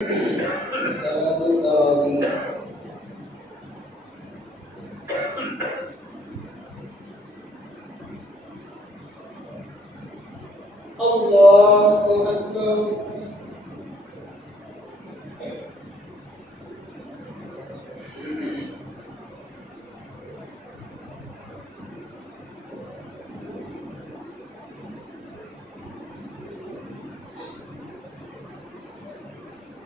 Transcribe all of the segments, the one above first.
صلاة التراويح. الله أكبر.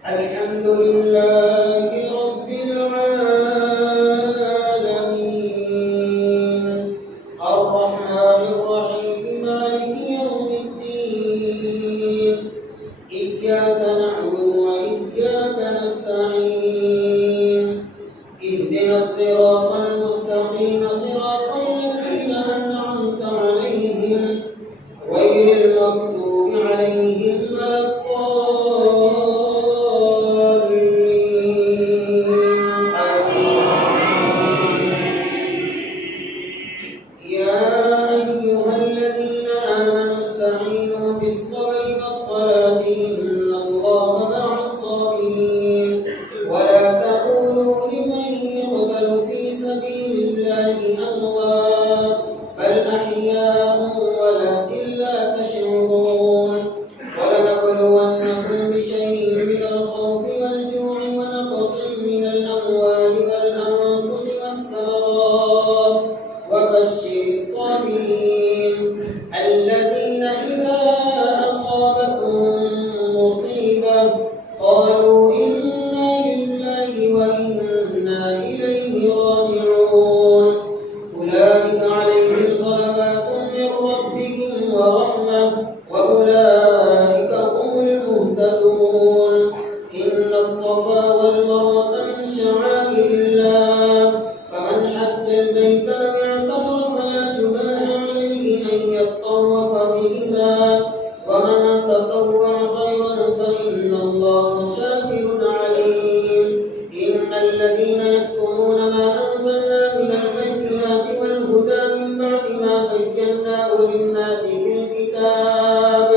الحمد لله رب العالمين الرحمن الرحيم مالك يوم الدين إياك نعبد وإياك نستعين اهدنا الصراط المستقيم صراط الذين أنعمت عليهم غير المغضوب عليهم ولا بالصبر والصلاة إن الله مع الصابرين ولا تقولوا لمن يقتل في سبيل الله أموات بل أحياء ولكن لا تشعرون ولنبلونكم بشيء من الخوف والجوع ونقص من الأموال والأنفس والثمرات وبشر الصابرين الذين إذا قالوا إنا لله وإنا إليه راجعون أولئك عليهم صلوات من ربهم ورحمة وأولئك هم المهتدون إن الصفا والمروة من شعائر الله فمن حج البيت أو اعتمر فلا جناح عليه أن يطوف بهما ومن تطوع خيرا فإن الله شاكر عليم إن الذين يكتمون ما أنزلنا من البينات والهدى من بعد ما بيناه للناس في الكتاب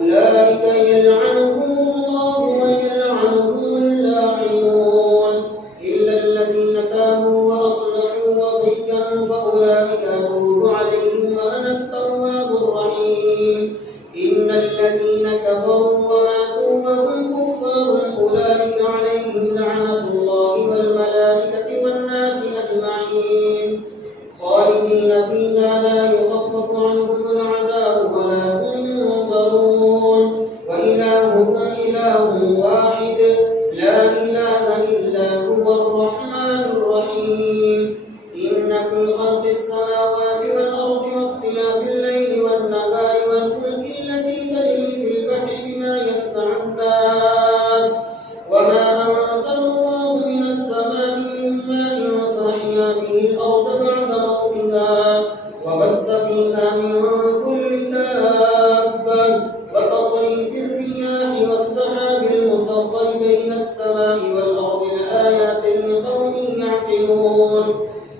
أولئك يلعنهم الله ويلعنهم اللاعنون إلا الذين تابوا وأصلحوا وبينوا فأولئك أتوب عليهم وأنا التواب الرحيم إن الذين كفروا وماتوا وهم كفار أولئك عليهم لعنة الله والملائكة والناس أجمعين خالدين فيها لا يخفف عنهم العذاب ولا هم ينظرون وإلهكم إله واحد لا إله إلا هو الرحمن الرحيم إن في خلق السماوات والأرض واختلاف الليل والنهار والفلك التي تجري في البحر بما ينفع الناس وما أنزل الله من السماء من ماء فأحيا به الأرض بعد موتها وبث فيها من كل دابة وتصريف الرياح والسحاب المسخر بين السماء والأرض لآيات لقوم يعقلون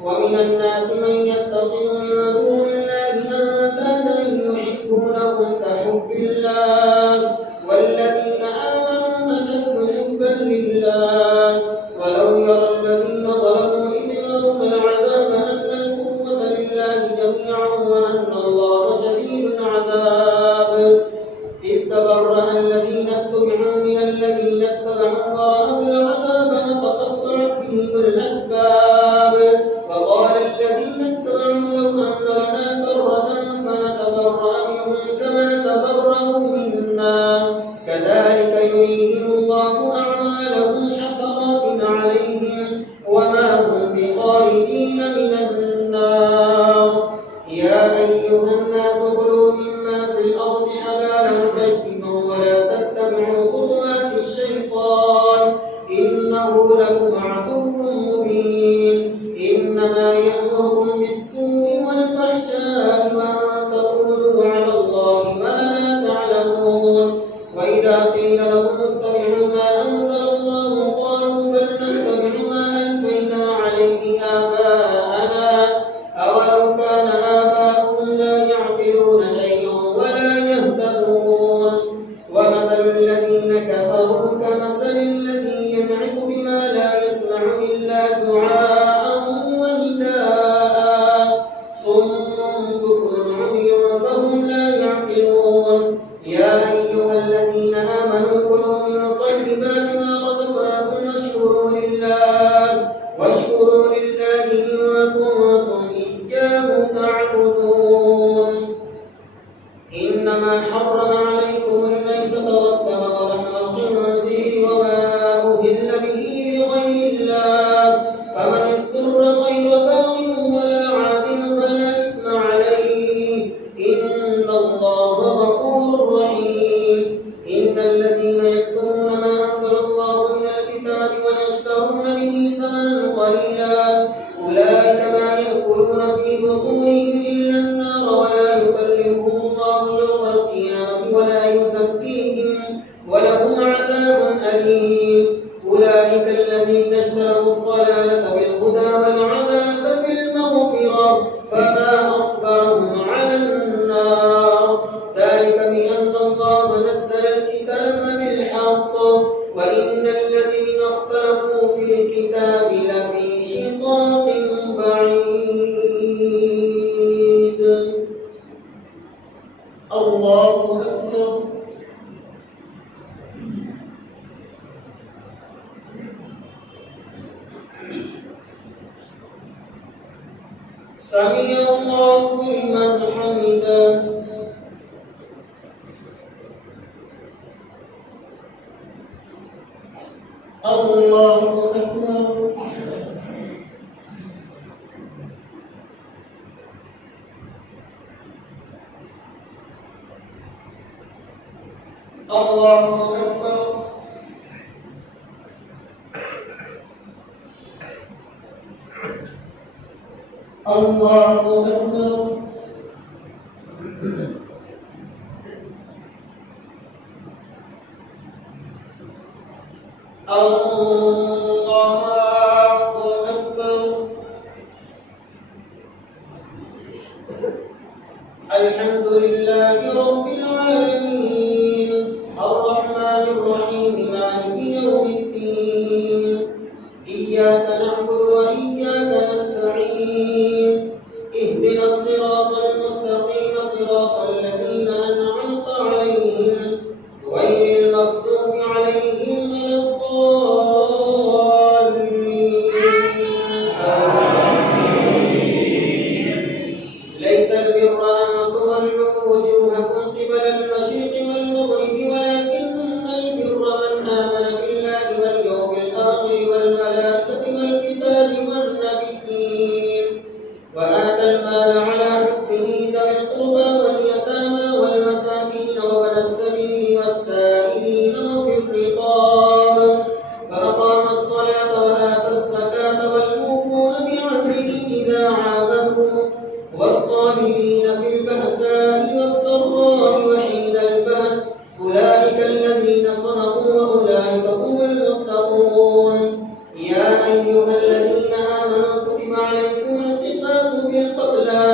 ومن الناس من يتخذ من دون الله أندادا يحبونهم كحب الله والذين آمنوا أشد حبا لله ولو يرى الذين ظلموا إذ يرون العذاب أن القوة لله جميعا وأن الله شديد العذاب إذ تبرأ الذين اتبعوا من الذين اتبعوا ورأوا العذاب وتقطعت بهم الأسباب وقال الذين اتبعوا لو أن لنا كرة فنتبرأ منهم كما تبرأوا منا كذلك يريهم الله أعمالهم حسرات عليهم وما هم بخارجين من النار يا أيها الناس كلوا مما في الأرض حلالا طيبا ولا تتبعوا خطوات الشيطان إنه لكم عدو مبين إنما يأمركم بالسوء والفحشاء وأن تقولوا على الله ما لا تعلمون وإذا قيل لهم اتبعوا ما أولئك الذين اشتروا الضلالة بالهدى والعذاب بالمغفرة فما أصبرهم على النار ذلك بأن الله نزل الكتاب بالحق وإن الذين اختلفوا في الكتاب لفي شقاق بعيد. الله أكبر. سمع الله لمن حمده. الله أكبر. الله أكبر. الله أكبر. الله أكبر. الحمد لله رب العالمين الرحمن الرحيم مالك يوم الدين إياك نعبد وإياك نستعين اهدنا الصراط المستقيم صراط الذين أنعمت عليهم غير المغضوب عليهم ولا الضالين. ليس البر أن تولوا وجوهكم قبل المشرق والمغرب ولكن البر من آمن بالله واليوم الآخر والملائكة والكتاب والنبيين وآتى المال على حبه ذوي القربى واليتامى والمساكين وابن السبيل والسائلين وفي الرقاب وأقام الصلاة وآتى الزكاة والموفون بعهدهم إذا عاهدوا والصابرين في البأساء والضراء وحين البأس أولئك الذين صدقوا وأولئك هم المتقون. يا أيها الذين آمنوا كتب عليكم القصاص في القتلى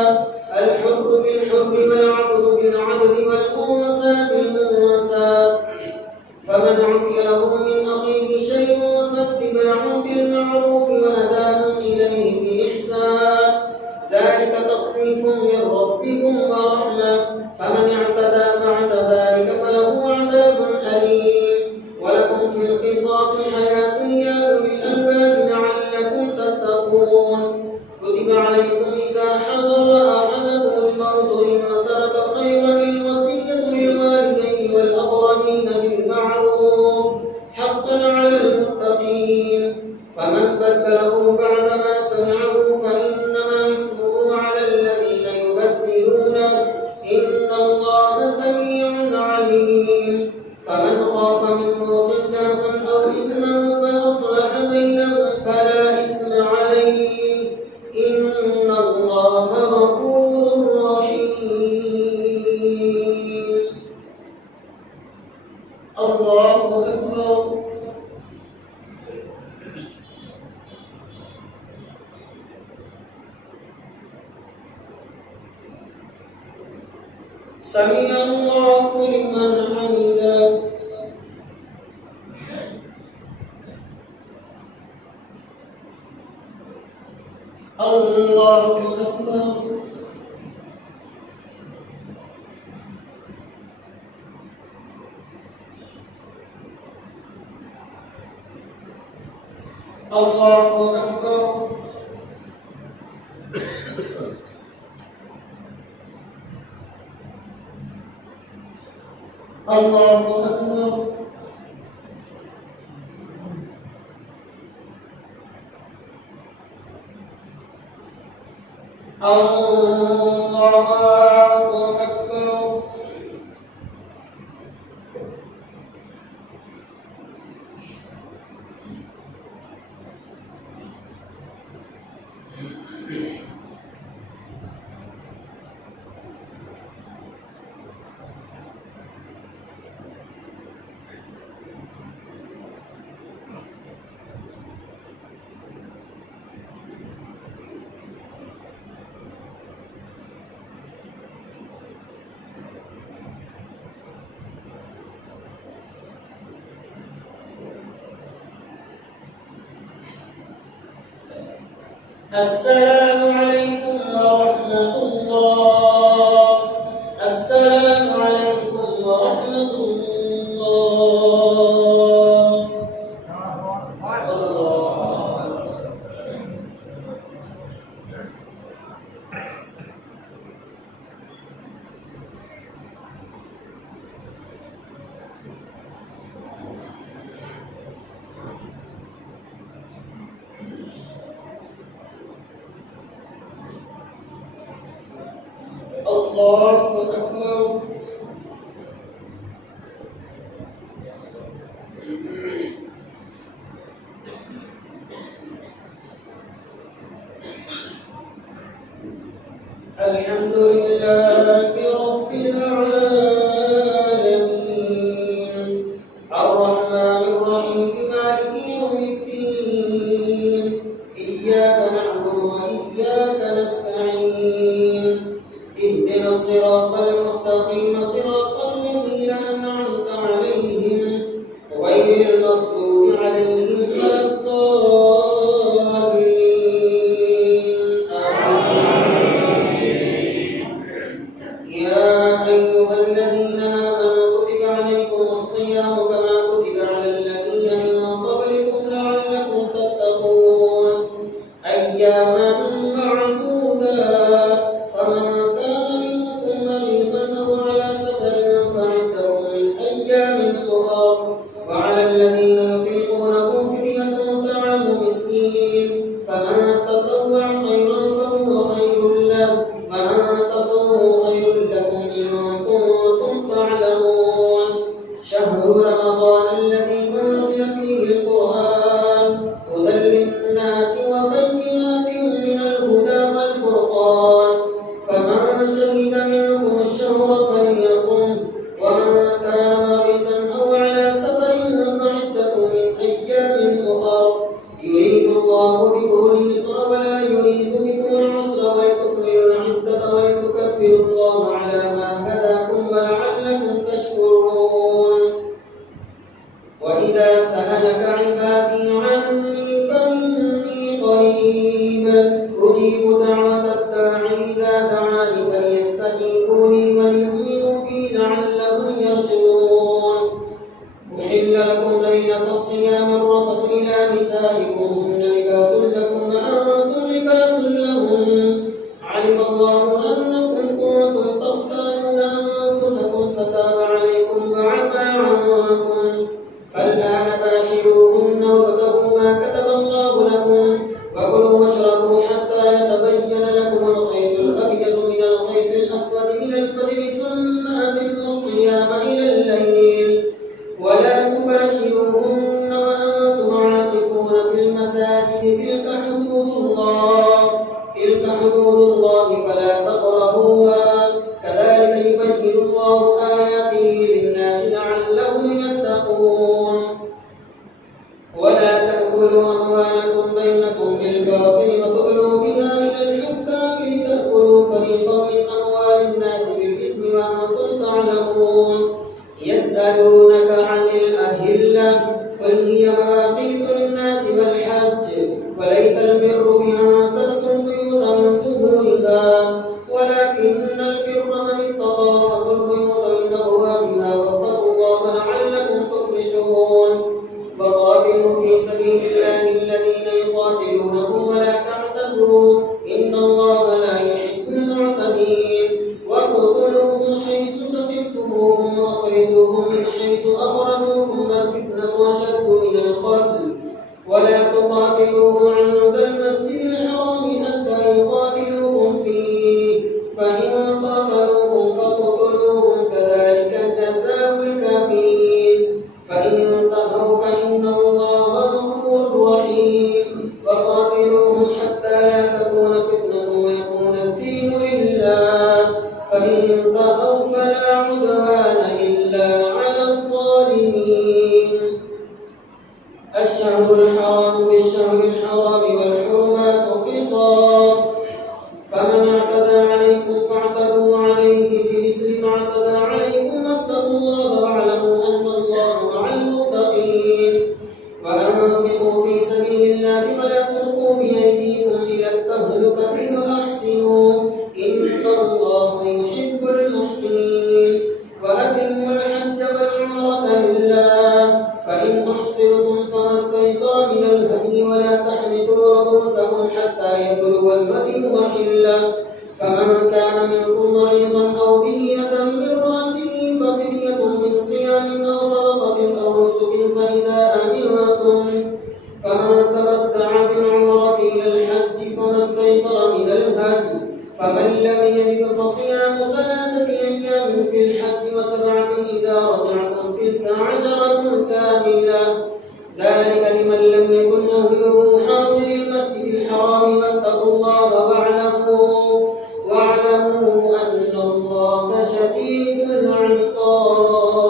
الحر بالحر والعبد بالعبد والأنثى بالأنثى فمن عفي له من أخيه شيء فاتباع بالمعروف وأداء إليه بإحسان ذلك تخفيف من ربكم ورحمة فمن اعتدى بعد ذلك فله عذاب أليم. ولكم في القصاص حياة يا أولي الألباب لعلكم تتقون. كتب عليكم إذا حضر أحدكم الموت إن ترك خيرا الوصية للوالدين والأقربين بالمعروف حقا على المتقين فمن بدله بعدما سمعه فإنما إثمه على الذين يبدلونه إن الله سميع عليم. فمن خاف من موص جنفا أو إثما فأصلح بينهم فلا إثم عليه إن الله غفور رحيم. الله أكبر. سمع الله لمن حمده. الله أكبر. الله أكبر. الله أكبر. الله أكبر. السلام عليكم ورحمة الله. السلام عليكم ورحمة الله. الله أكبر. الحمد لله رب العالمين الرحمن الرحيم مالك يوم الدين إياك نعبد وإياك نستعين اهدنا الصراط المستقيم صراط الذين أنعمت عليهم غير المغضوب عليهم ولا الضالين آمين. يا أيها الذين آمنوا كتب عليكم الصيام كما كتب على الذين من قبلكم لعلكم تتقون أياما معدودات فمن كان منكم مريضا أو على سفر فعدة من أيام أخر وعلى الذين يطيقونه فدية طعام مسكين فمن تطوع خيرا فهو خير له وأن تصوموا خير لكم إن كنتم تعلمون شهر رمضان الذي أنزل فيه القرآن هدى للناس وبينات من الهدى والفرقان فمن شهد منكم الشهر فليصم ومن كان مريضا أو على سفر فعدة من أيام أخر يريد الله بكم اليسر ولا يريد بكم العسر ولتكملوا العدة ولتكبروا الله على ما هداكم ولعلكم تشكرون وإذا سألك عبادي عني فإني قريب أجيب دعوة الداعي إذا دعاني فليستجيبوا لي وليؤمنوا بي لعلهم يرشدون أحل لكم ليلة الصيام الرفث إلى نسائكم هن لباس لكم وأنتم لباس لهم علم الله أنكم كنتم تختانون أنفسكم فتاب عليكم وعفى عنكم فالآن باشروهن وابتغوا ما كتب الله لكم وكلوا واشربوا حتى يتبين لكم الخيط الأبيض من الخيط الأسود من الفجر ثم أتموا الصيام إلى الليل ولا تباشروهن وأنتم عاكفون في المساجد تلك حدود الله فلا تقربوها كذلك يبين الله آياته للناس لعلهم يتقون ولا تأكلوا أموالكم بينكم بالباطل وتدلوا بها إلى الحكام لتأكلوا فريقا من أموال الناس بالإثم وأنتم تعلمون يسألونك عن الأهلة قل هي مواقيت للناس والحج وليس البر بأن تأتوا البيوت من ظهورها ولكن البر من اتقى وأتوا البيوت من أبوابها واتقوا الله لعلكم تفلحون وقاتلوا في سبيل الله الذين يقاتلونكم ولا تعتدوا إن الله لا يحب المعتدين واقتلوهم حيث ثقفتموهم وأخرجوهم من حيث أخرجوكم الفتنة أشد من القتل ولا تقاتلوهم عند المسجد الحرام حتى يقاتلوكم فيه فإن قاتلوكم فاقتلوهم كذلك جزاء الكافرين فإن انتهوا فإن الله غفور رحيم وقاتلوهم حتى لا تكون فتنة ويكون الدين لله فإن انتهوا فلا عدوان إلا على الظالمين الشهر الحرام بالشهر الحرام والحرمات قصاص فمن اعتدى عليكم فاعتدوا عليه بمثل ما اعتدى عليكم واتقوا الله واعلموا أن الله مع المتقين وأنفقوا في سبيل الله ولا تلقوا بأيديكم إلى لمن لم يكن أهله حاضر المسجد الحرام واتقوا الله واعلموا أن الله شديد العقاب.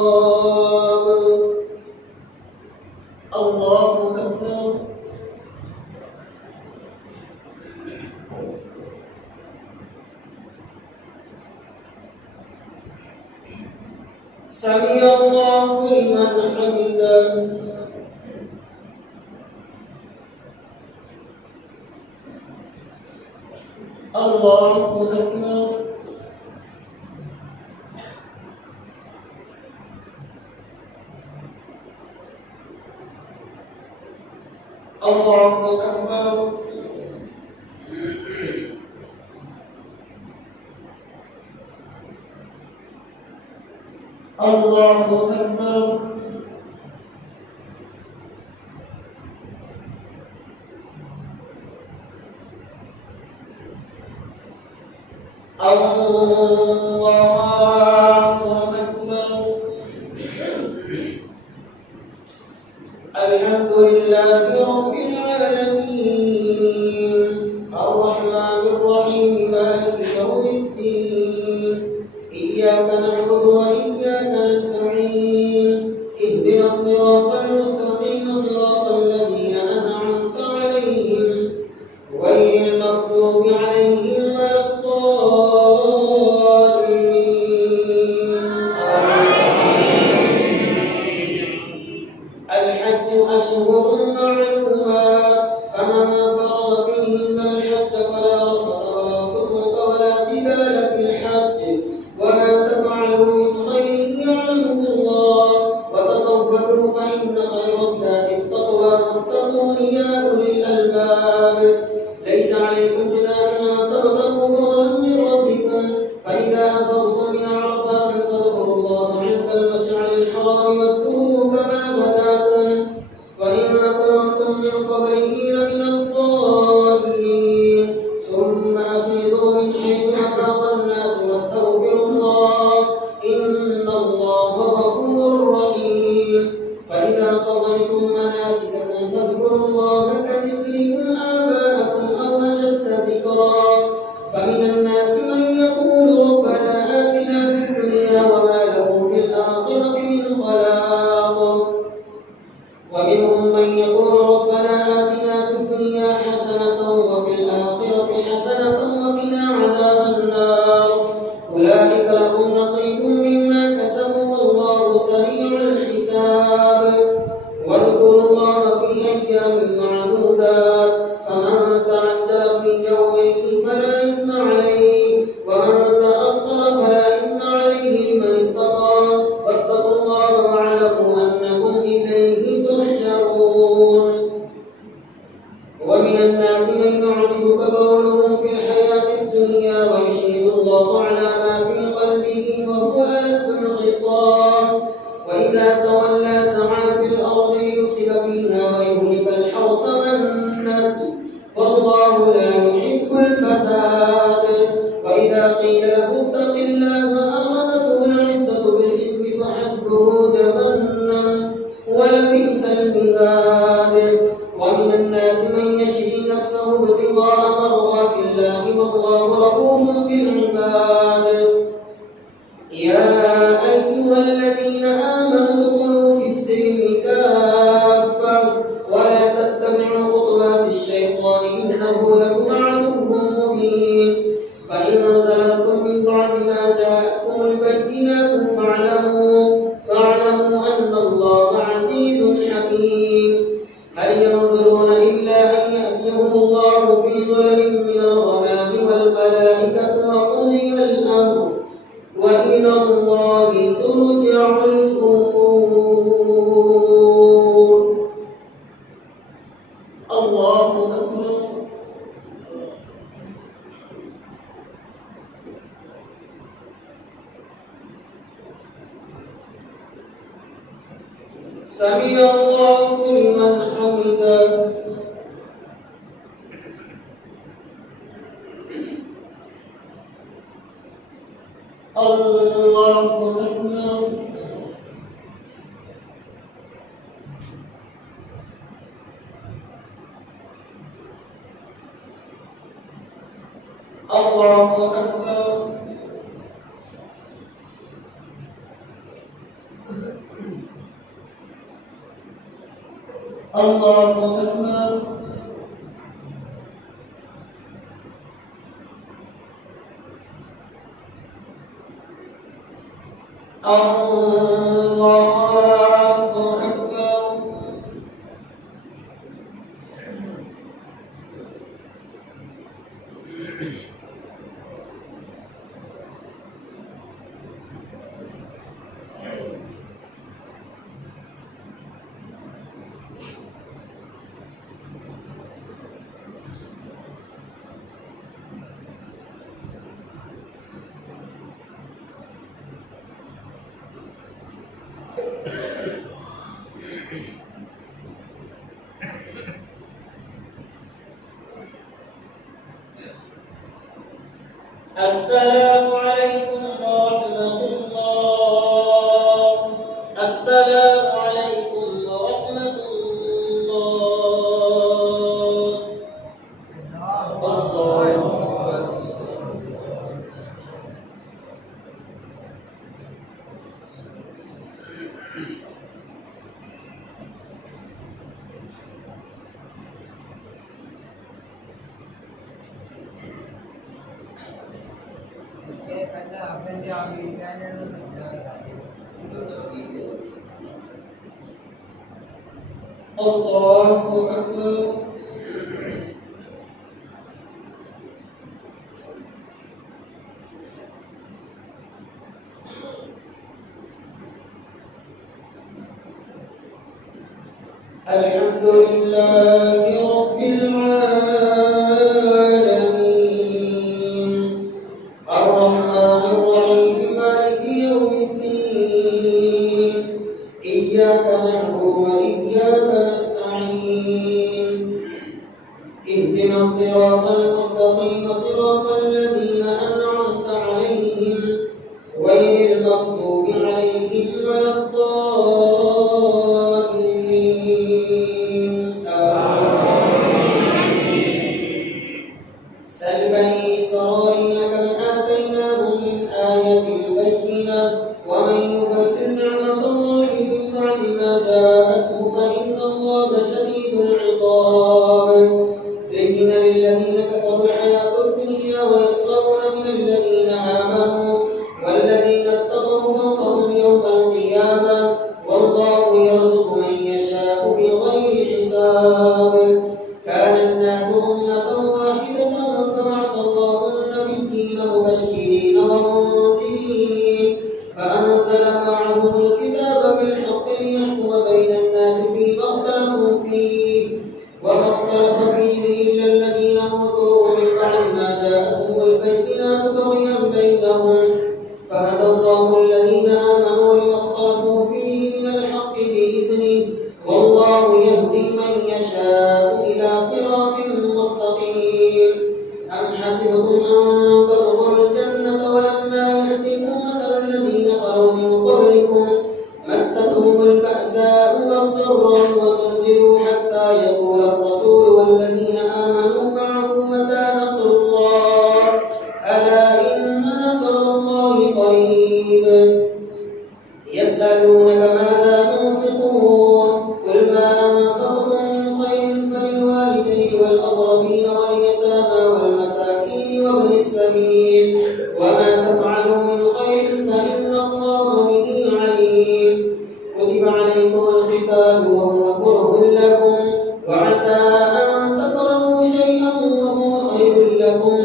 الله أكبر. سمع الله لمن حمده. الله أكبر. الله أكبر. الله أكبر. الله أكبر. الحمد لله رب العالمين الرحمن الرحيم مالك يوم الدين إياك نعبد وإياك نستعين اهدنا الصراط المستقيم صراط الذين أنعمت عليهم غير المغضوب عليهم ولا الضالين. الحج أشهر معلومات فمن فرض فيهن الحج فلا رفث ولا فسوق ولا جدال في الحج وما تفعلوا من خير يعلمه الله وتصدقوا فإن خير الزاد التقوى واتقون يا أولي الألباب. ليس عليكم جناح أن تبتغوا فضلا من ربكم فإذا أفضتم من عرفات فاذكروا الله عند المشعر الحرام واذكروه كما هداكم وإن كنتم من قبله لمن الضالين. ثم أفيضوا من حيث أفاض الناس واستغفروا الله إن الله غفور رحيم. فإذا قضيتم مناسككم فاذكروا الله كذكركم آباءكم أو أشد ذكرا. فمن الناس من يقول ربنا آتنا في الدنيا وما له في الآخرة من خلاق ومنهم من يقول ربنا آتنا في الدنيا حسنة وفي الآخرة حسنة وقنا عذاب النار. أولئك لهم نصيب مما كسبوا والله سريع الحساب. واذكروا الله في أيام معدودات فمن تعجل في يومين فلا إثم عليه ومن تأخر فلا إثم عليه لمن اتقى واتقوا الله واعلموا أنكم إليه تحشرون. ومن الناس من يعجبك قوله في الحياة الدنيا ويشهد الله على ما في قلبه وهو ألد الخصام وإذا تولى سعى في الأرض ليفسد فيها ويهلك الحرث والنسل والله لا يحب الفساد. وإذا قيل له اتق الله أخذته العزة بالإثم فحسبه جهنم ولبئس المهاد. ومن الناس من يشري نفسه ابتغاء مرضات الله والله رؤوف بالعباد. يا أيها الذين آمنوا ادخلوا في السلم كافة ولا تتبعوا خطوات الشيطان إنه لكم عدو مبين. فإن زللتم من بعد ما جاءتكم البينات فاعلموا أن الله عزيز حكيم. هل ينظرون إلا أن يأتيهم الله في ظلل من الغمام والملائكة وقضي الأمر وإلى الله ترجع الأمور. الله أكبر. سمع الله لمن حمده. الله أكبر. الله أكبر. الله أكبر. الله أكبر. السلام عليكم ورحمة الله. السلام عليكم ورحمة الله. الله أكبر. الله أكبر. الحمد لله رب العالمين الرحمن الرحيم مالك يوم الدين إياك نعبد وإياك نستعين اهدنا الصراط المستقيم صراط الذين أنعمت عليهم غير المغضوب عليهم ولا الضالين آمين. سل بني إسرائيل كم آتيناهم من آية بينة ومن يبدل نعمة الله من بعد ما جاءته فإن الله شديد العقاب. زين للذين كفروا الحياة الدنيا ويسخرون من الذين آمنوا والذين اتقوا فوقهم يوم القيامة والله يرزق من يشاء بغير حساب. كان الناس أمة واحدة فبعث الله النبيين مبشرين ومنذرين فأنزل معهم الكتاب بالحق ليحكم بين الناس فيما اختلفوا فيه وما اختلف فيه إلا الذين أوتوه من بعد ما جاءتهم البينات بغيا بينهم فهدى الله الذين آمنوا لما اختلفوا فيه من الحق بإذنه والله يهدي من يشاء إلى صراط مستقيم. أم حسبتم أن تدخلوا الجنة ولما يأتكم مثل الذين خلوا من قبلكم مستهم البأساء والضراء وزلزلوا حتى يقول الرسول والذين آمنوا معه متى نصر الله ألا إن نصر الله قريب. يسألونك ماذا ينفقون قل ما أنفقتم من خير فللوالدين والأقربين واليتامى والمساكين وابن السبيل وما تفعلوا من خير فإن الله به عليم. كتب عليكم القتال وهو كره لكم وعسى أن تكرهوا شيئا وهو خير لكم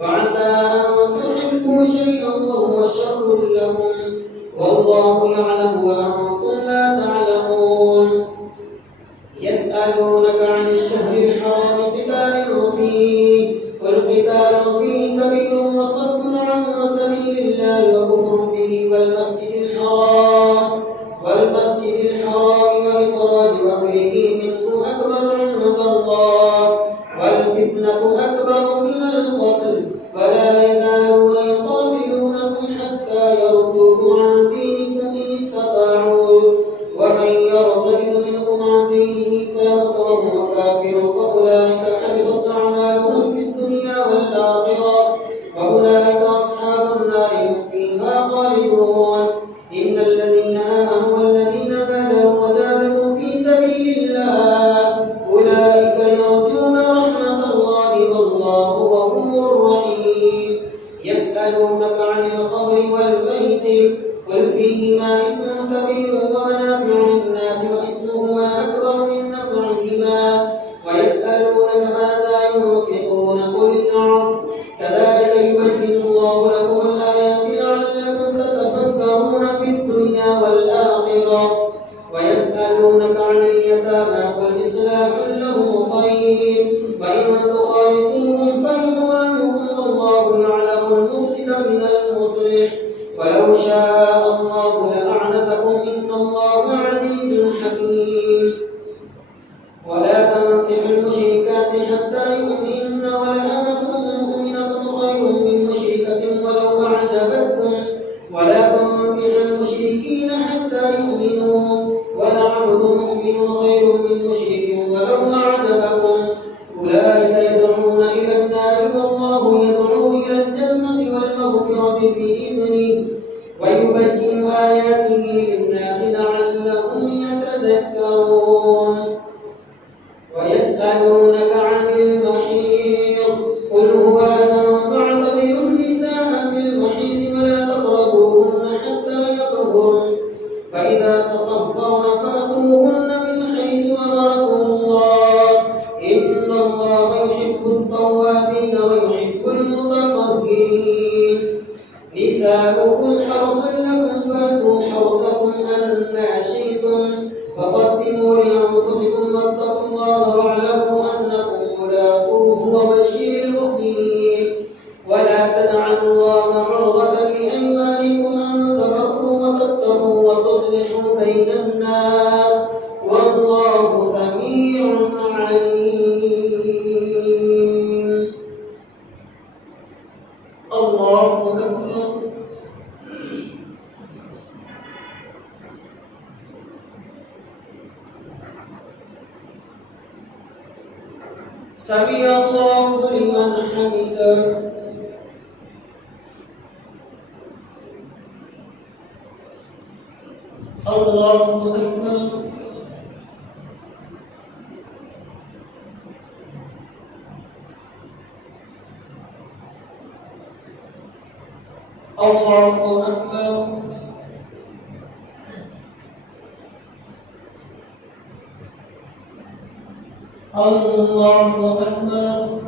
وعسى أن تحبوا شيئا وهو شر لكم والله يعلم وأنتم لا تعلمون. يسألونك عن الشهر الحرام قتال فيه قل قتال فيه كبير وصد عن سبيل الله وكفر به والمسجد الحرام وإخراج أهله منه أكبر عند الله والفتنة أكبر من القتل ولا يزالون يقاتلونكم حتى يردوكم عن دينكم إن استطاعوا ومن يرتد منكم عن دينه فيمت وهو كافر فأولئك حبطت أعمالهم في الدنيا والآخرة ويسألونك ماذا ينفقون قل العفو كذلك يبين الله لكم الآيات لعلكم تتفكرون في الدنيا والآخرة ويسألونك عن اليتامى قل إصلاح لهم خير وإن تخالطوهم فإخوانكم والله يعلم المفسد من المصلح ولو شاء الله لأعنتكم إن الله عزيز حكيم ولا تنكحوا المشركات حتى يؤمنن ولأمة مؤمنة خير من مشركة ولو أعجبتكم ولا تنكحوا المشركين حتى يؤمنوا ولعبد مؤمن خير من مشرك ولو أعجبكم أولئك يدعون إلى النار والله يدعو إلى الجنة والمغفرة بإذنه ويبين آياته للناس لعلهم يتذكرون ويسألونك عن المحيض قل هو أذى فاعتزلوا النساء في المحيض ولا تقربوهن حتى يطهرن فإذا تطهرن فأتوهن من حيث أمركم الله إن الله يحب التوابين ويحب المتطهرين نساؤكم حرث لكم فأتوا حرثكم أنى شئتم وقدموا لأنفسكم واتقوا الله واعلموا أنكم ملاقوه وبشر المؤمنين ولا تجعلوا الله عرضة لأيمانكم أن تبروا وتتقوا وتصلحوا بين الناس والله سميع عليم الله أكبر سمع الله لمن حمده الله أكبر الله أكبر الله أكبر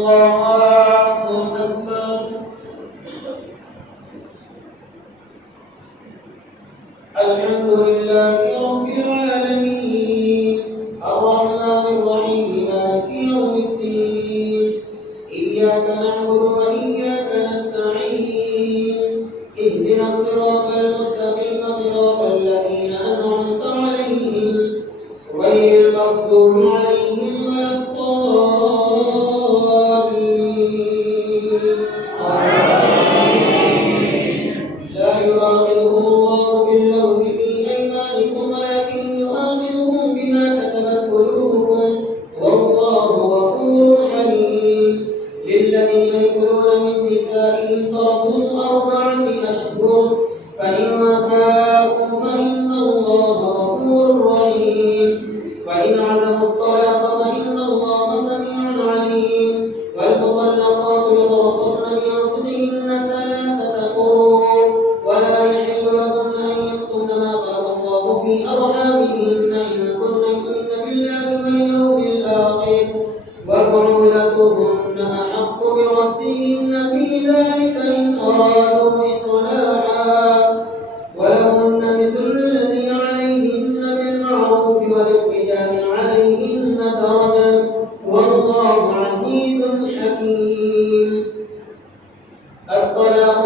الله أكبر الحمد لله رب العالمين الرحمن الرحيم مالك يوم الدين إياك نعبد وإياك نستعين اهدنا الصراط المستقيم صراط الذين أنعمت عليهم غير المغضوب عليهم ولا الضالين لا يؤاخذهم الله باللغو في أيمانكم ولكن يؤاخذهم بما كسبت قلوبكم والله غفور حليم للذين يؤلون من نسائهم تربص 4 أشهر فإن فاءوا فإن الله غفور رحيم وإن عزموا الطلاق فإن الله سميع عليم والمطلقات يتربصن بأنفسهن 3 قروء ولا يحل لهن أن يكتمن ما خلق الله في أرحامهن إن كن يؤمن بالله واليوم الآخر وبعولتهن أحق بردهن في ذلك إن أرادوا إصلاحا ولهن مثل الذي عليهن بالمعروف وللرجال عليهن درجة والله عزيز حكيم الطلاق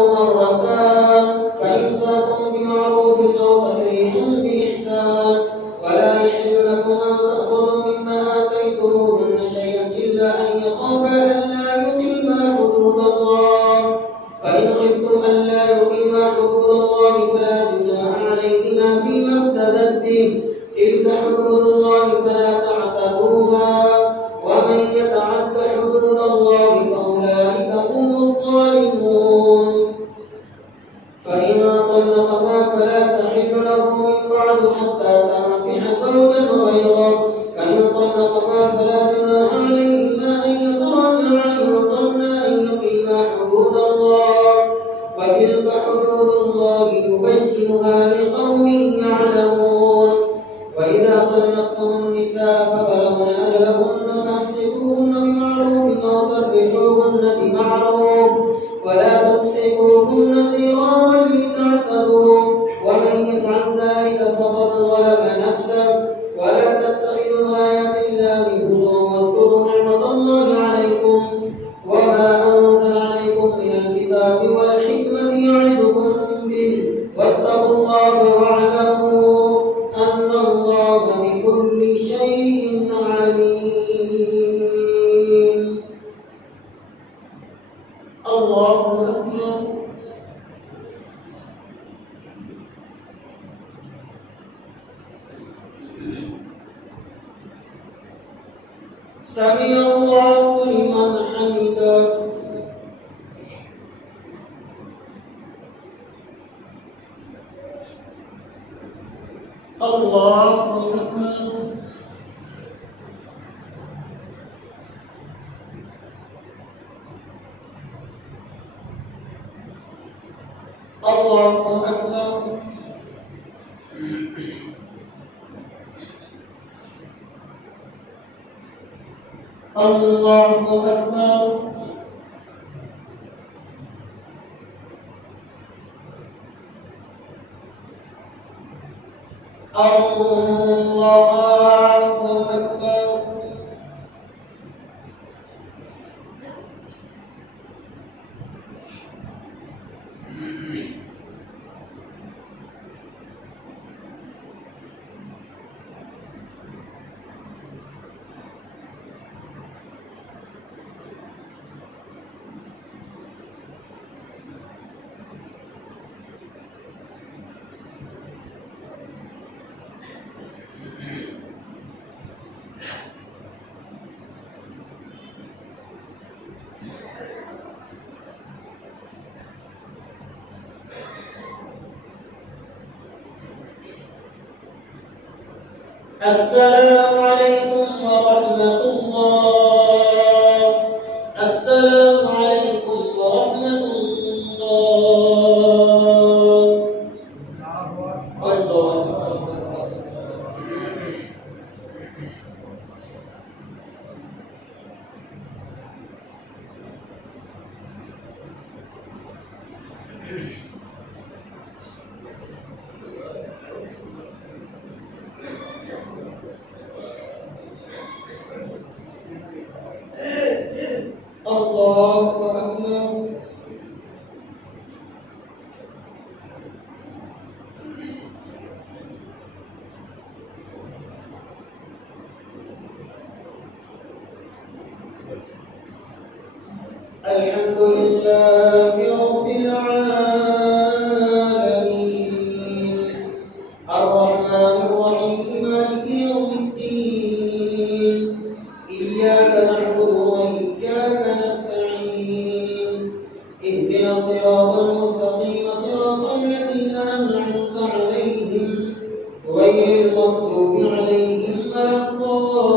2 فإمساك بمعروف أو تسريح بإحسان ولا يحل لكم أن تأخذوا مما آتيتموهن شيئا إلا أن يخافا ألا يقيما حدود الله فإن خفتم ألا يقيما حدود الله فلا جناح عليهما فيما افتدت به تلك حدود الله فلا تعتدوها ومن يتعد حدود الله فأولئك هم الظالمون بالمعروف ولا تمسكوهن ضرارا لتعتدوا ومن يفعل ذلك فقد ظلم نفسه ولا تتخذوا آيات الله هزوا واذكروا نعمة الله عليكم وما أنزل عليكم من الكتاب والحكمة يعظكم به واتقوا الله واعلموا أن الله بكل شيء عليم. الله أكبر. سمع الله لمن حمده. الله أكبر. الله أكبر. الله أكبر. الله أكبر. السلام عليكم ورحمة الله. السلام عليكم ورحمة الله. الله أكبر. الله أكبر. الحمد لله رب العالمين الرحمن الرحيم مالك يوم الدين إياك نعبد وإياك نستعين اهدنا الصراط المستقيم صراط الذين أنعمت عليهم غير المغضوب عليهم ولا الضالين.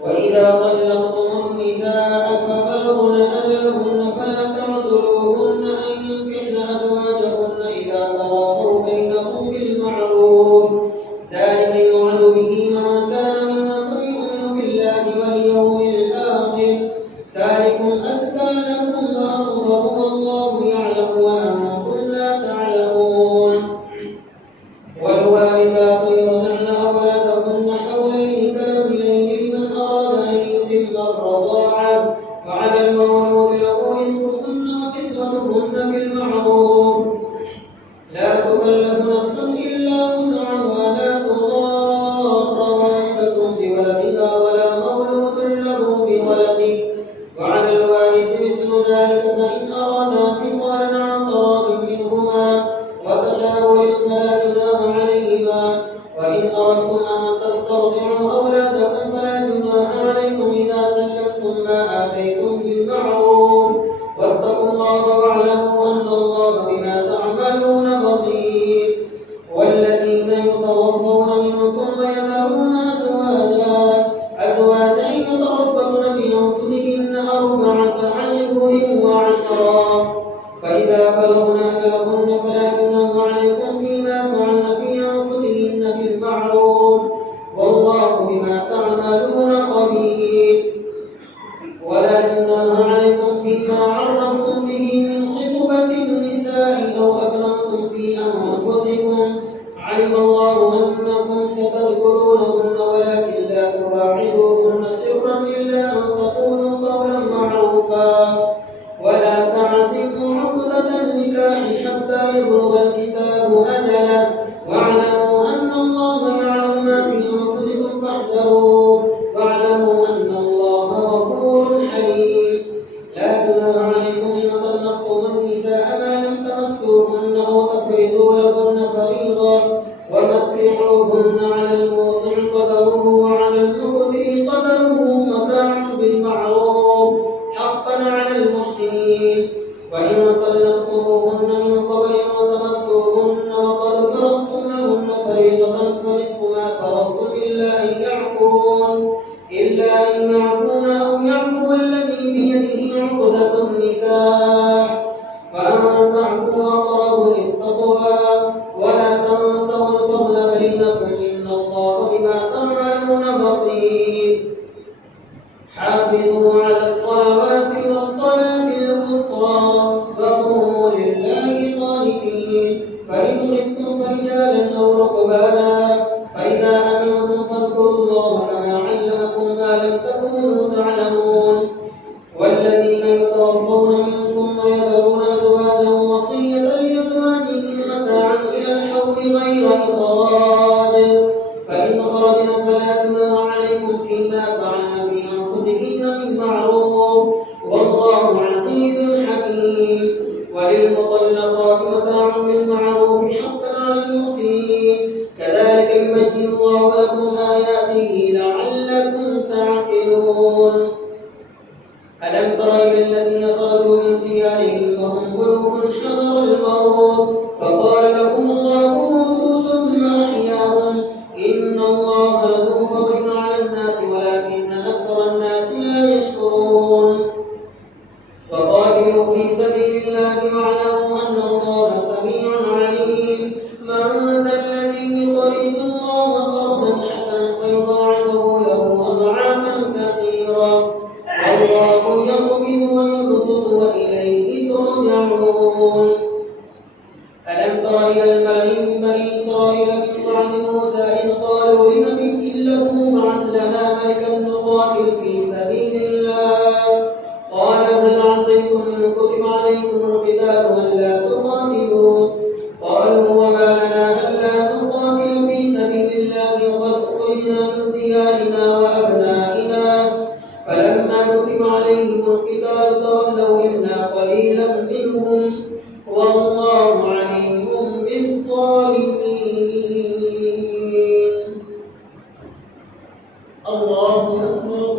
وإذا طلقتم النساء فبلغن أجلهن فلا تعزلوهن أن ينكحن أزواجهن إذا تراضوا بينهم بالمعروف ذلك يوعظ به من كان منكم يؤمن بالله واليوم الآخر ذلكم أزكى لكم وأطهر والله يعلم وأنتم لا تعلمون. والوالدات يرضعن أولادهن حولين كاملين لمن أراد أن يتم الرضاعة وعلى المولود له رزقهن وكسوتهن بالمعروف لا تكلف نفس إلا وسعها لا تضار والدة بولدها ولا مولود له بولده وعلى الوارث مثل ذلك فإن أرادا فصالا عن تراض منهما وتشاور فلا جناح عليهما وإن أردتم أن تسترضعوا أولادكم فلا جناح عليكم إذا سلمتم ما آتيتم بالمعروف واتقوا الله واعلموا أن الله بما تعملون بصير. والذين يتوفون منكم ويذرون أزواجا يتربصن بأنفسهن 4 أشهر وعشرا فإذا بلغن أجلهن فلا جناح عليكم فيما فعلن في أنفسهن بالمعروف بالمعروف والله بما تعملون خبير. ولا جناح عليكم فيما عرضتم به من خطبة النساء أو أكرمتم في أنفسكم علم الله أنكم ستذكرونهن ولكن لا تواعدوهن سرا إلا أن تقولوا قولا معروفا ولا تعزموا عقدة النكاح حتى يبلغ الكتاب أجله واعلموا أن الله يعلم ما في أنفسكم فاحذروه واعلموا أن الله غفور حليم. لا جناح عليكم إن طلقتم النساء ما لم تمسوهن أو تفرضوا لهن فريضة ومتعوهن على الموسع قدره وعلى المقتر قدره متاعا بالمعروف حقا على المحسنين. وإن طلقتموهن من قبل أن تمسوهن وقد فرضتم لهن فريضة فنصف ما فرضتم إلا أن يعفون أو يعفو الذي بيده عقدة النكاح وأن تعفوا أقرب للتقوى ولا تنسوا الفضل بينكم إن الله بما تعملون بصير. حافظوا على الصلوات والصلاة الوسطى وقوموا لله قانتين. فإن خفتم فرجالا أو ركبانا فإذا أمنتم فاذكروا الله كما علمكم ما لم تكونوا تعلمون. والذين يتوفون منكم ويذرون أزواجا وصية لأزواجهم متاعا إلى الحول غير إخراج فإن خرجن فلا جناح عليكم فيما فعلن في أنفسهن من معروف والله عزيز حكيم. وللمطلقات متاع بالمعروف حقا على المحسنين. كذلك يبين الله لكم آياته لعلكم تعقلون. ألم تر إلى الذين خرجوا من ديارهم وهم ألوف حذر الموت فقال لهم الله موتوا ثم أحياهم إن الله لذو فضل على الناس ولكن أكثر الناس لا يشكرون. وقاتلوا في سبيل الله واعلموا أن الله سميع عليم. من ذا الذي يقرض الله قرضا حسنا فيضاعفه له أضعافا كثيرة والله يقبض ويبسط وإليه ترجعون. ألم تر إلى الملأ من بني إسرائيل من بعد موسى إذ قالوا لنبي له ابعث لنا ملكا نقاتل في سبيل الله قال هل عسيتم إن كتب عليكم القتال ألا تقاتلوا قالوا وما لنا ألا نقاتل في سبيل الله وقد أخرجنا من ديارنا وأبنائنا فلما كتب عليهم القتال تولوا إلا قليلا منهم والله عليم بالظالمين. الله أكبر.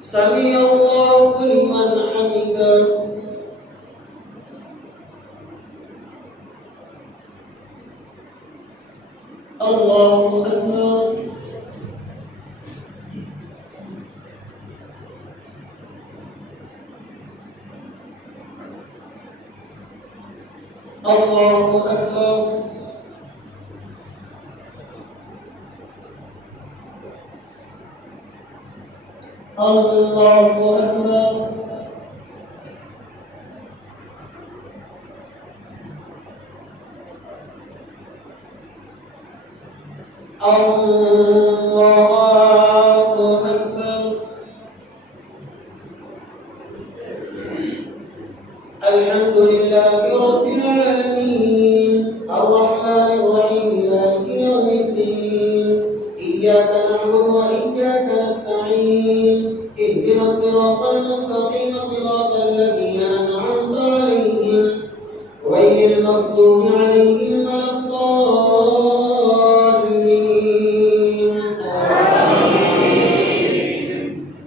سمع الله لمن حمده. الله أكبر. الله أكبر. الله أكبر. الله أكبر. الحمد لله رب العالمين الرحمن الرحيم مالك يوم الدين إياك نعبد وإياك نستعين اهدنا الصراط المستقيم صراط الذين أنعمت عليهم غير المغضوب عليهم ولا الضالين.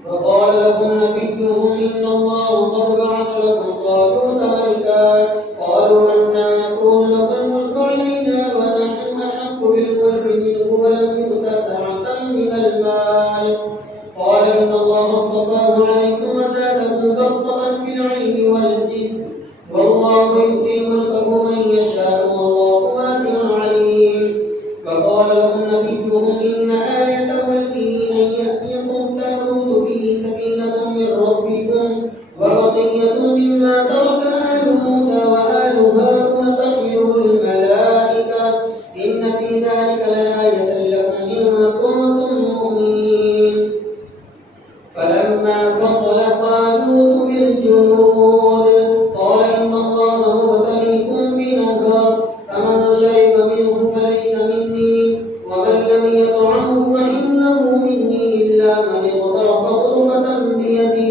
وقال لهم نبيهم إن الله قد بعث لكم طالوت ملكا قالوا أنى يكون له الملك علينا ونحن أحق بالملك منه ولم يؤت سعة من المال قال إن الله اصطفاه عليكم وزاده بسطة في العلم والجسم والله يؤتي ملكه من يشاء والله واسع عليم. وقال لهم نبيهم إن آية ملكه أن يأتيكم التابوت فيه سكينة من ربكم وبقية مما ترك آل موسى وآل هارون تحمله الملائكة إن في ذلك لآية لكم إن كنتم مؤمنين. فلما فصل طالوت بالجنود قال إن الله مبتليكم بنهر فمن شرب منه فليس مني ومن لم يطعمه فإنه مني إلا من اغترف غرفة بيده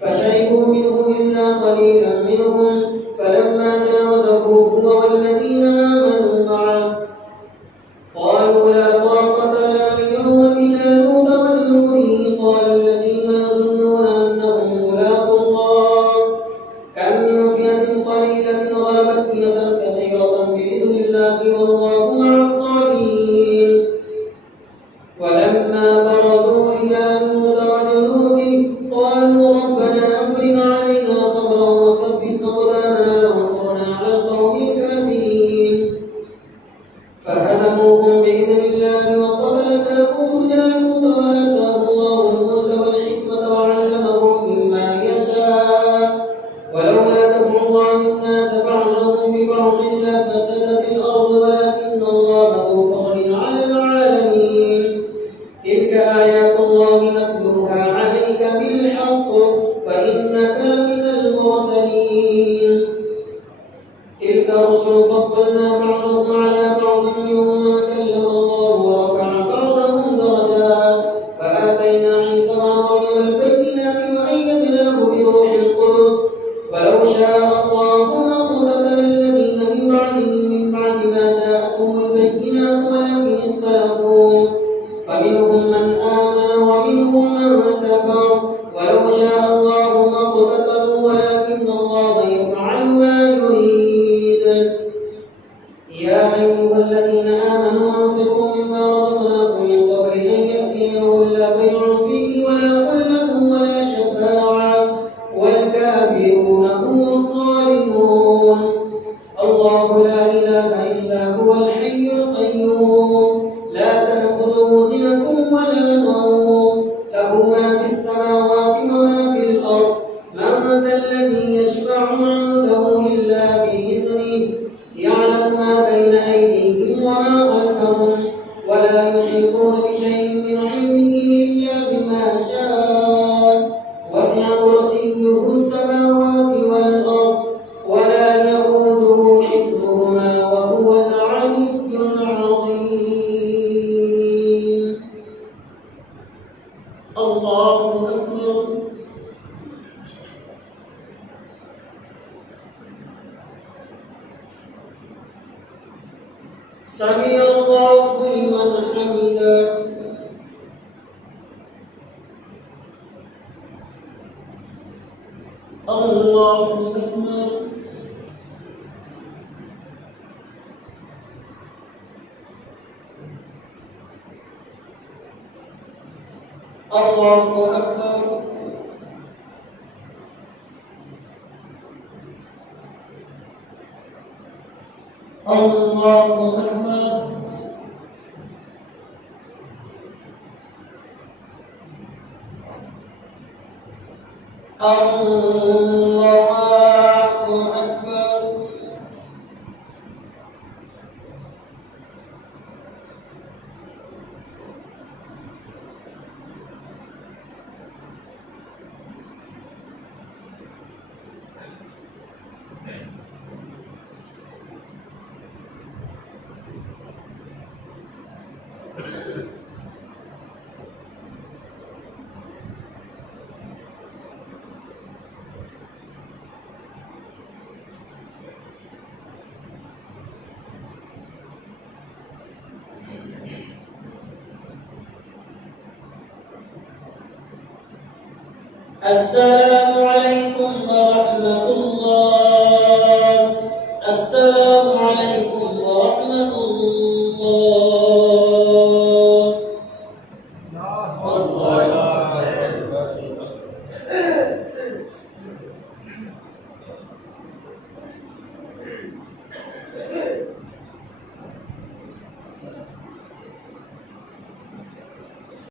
فشربوا منه إلا قليلا منهم. فلما جاوزه هو والذين آمنوا معه قالوا لا طاقة لنا اليوم بجالوت وجنوده قال الذين يظنون أنهم ملاقو الله كم من فئة قليلة غلبت فئة كثيرة بإذن الله والله مع الصابرين. ولما برزوا لجالوت وجنوده قالوا ربنا أفرغ علينا صبرا وثبت أقدامنا وانصرنا على القوم الكافرين. فهزموهم بإذن الله وقتل طالوت جالوت وآتاه الله الملك والحكمة وعلمه مما يشاء ولولا دفع الله الناس بعضهم ببعض لفسدت الأرض ولكن الله ذو فضل على العالمين. تلك آيات الله نتلوها عليك بالحق وإنك لمن المرسلين. تلك الرسل فضلنا بعضهم على بعض منهم من كلم الله ورفع بعضهم درجات وآتينا عيسى ابن مريم البينات وأيدناه بروح القدس ولو شاء الله ما اقتتل الذين من بعدهم من بعد ما جاءتهم البينات ولكن اختلفوا فمنهم من آمن ومنهم من كفر ولو شاء الله ما اقتتلوا ولكن الله يفعل ما يريد. يا أيها الذين آمنوا أنفقوا مما رزقناكم من قبل أن يأتي يوم لا بيع فيه ولا خلة ولا شفاعة والكافرون هم الظالمون. الله لا إله إلا هو الحي القيوم لا تأخذه سنة ولا نوم له ما في السماوات وما في الأرض من ذا الذي يشفع عنده إلا بإذنه يعلم ما بين أيديهم وما خلفهم ولا يحيطون بشيء من علمه إلا بما شاء وسع كرسيه السماوات والأرض ولا يئوده حفظهما وهو العلي العظيم. الله أكبر. سمع الله لمن حمده. الله أكبر. الله أكبر. الله أكبر. الله أكبر. السلام عليكم ورحمة الله. السلام عليكم ورحمة الله.